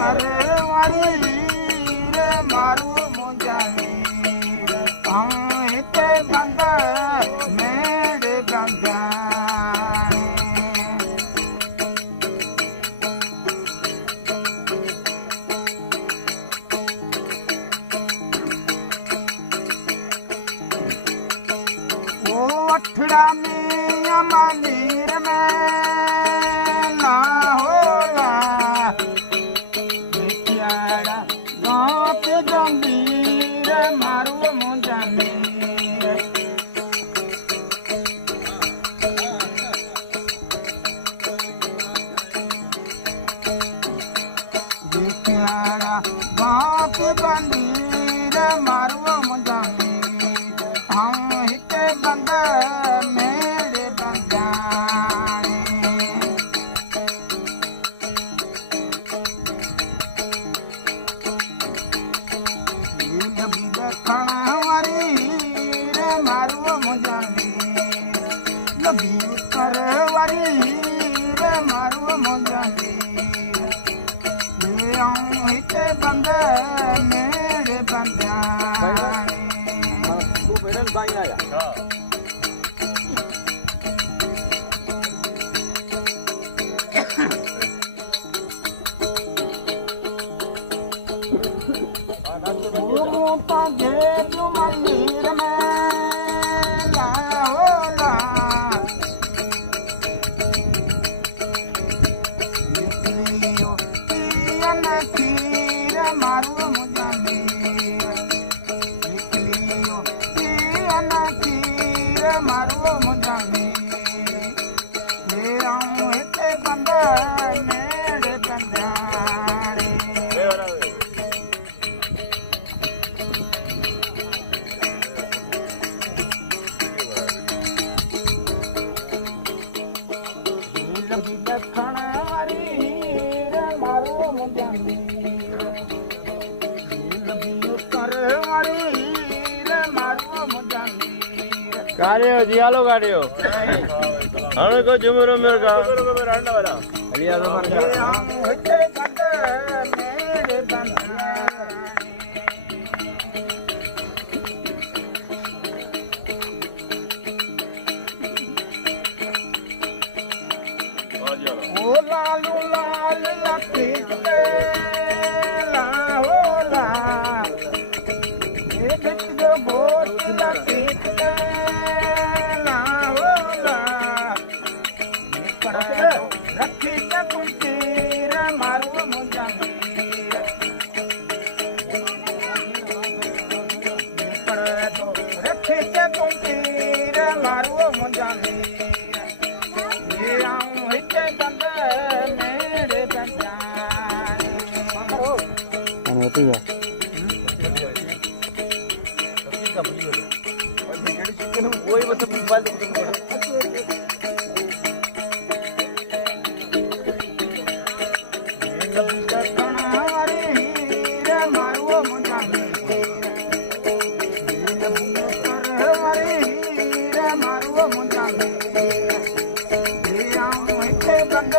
करवारी रे मारू मुंजानी हम इते बंद मेरे बंदानी वो अठड़ा में अमलीर में ना होला गाँव पे जंगीर मारू मुंजानी गाँव पे बंदीर मारू मुंजानी हम हिते बंद मेरे बंदानी खणवारी रे मारू मुंजानी लगी करवारी रे मारू मुंजानी ले आऊं हिते बंद मेरे बंदानी तू बेरन बाई आया पागे तू मंदिर में ला होला निकलियो पियन खीर मारू मुंजानी निकलियो पियन खीर मारू मुंजानी ले आऊं हिते बंद मेरे बंदानी खणवारी रे मारू मुंजानी करवारी रे मारू मुंजानी गाड़ियो जियालो गाड़ियो हमें को जुमरो मेरे का रंडा वाला लिया तो मन का होते बंद मेरे बंदानी ओ लालू लाल लखीते ला होला ये बिच जो बोट लखीते ला होला रखी के तुम तीर मारू मुंजानी रखी के तुम तीर मारू मुंजानी ये आऊं हिते बंद मेरे बंदानी होती है वही बस मोबाइल खणवारी रे मारू मुंजानी करवारी रे मारू मुंजानी ले आऊं हिते बंद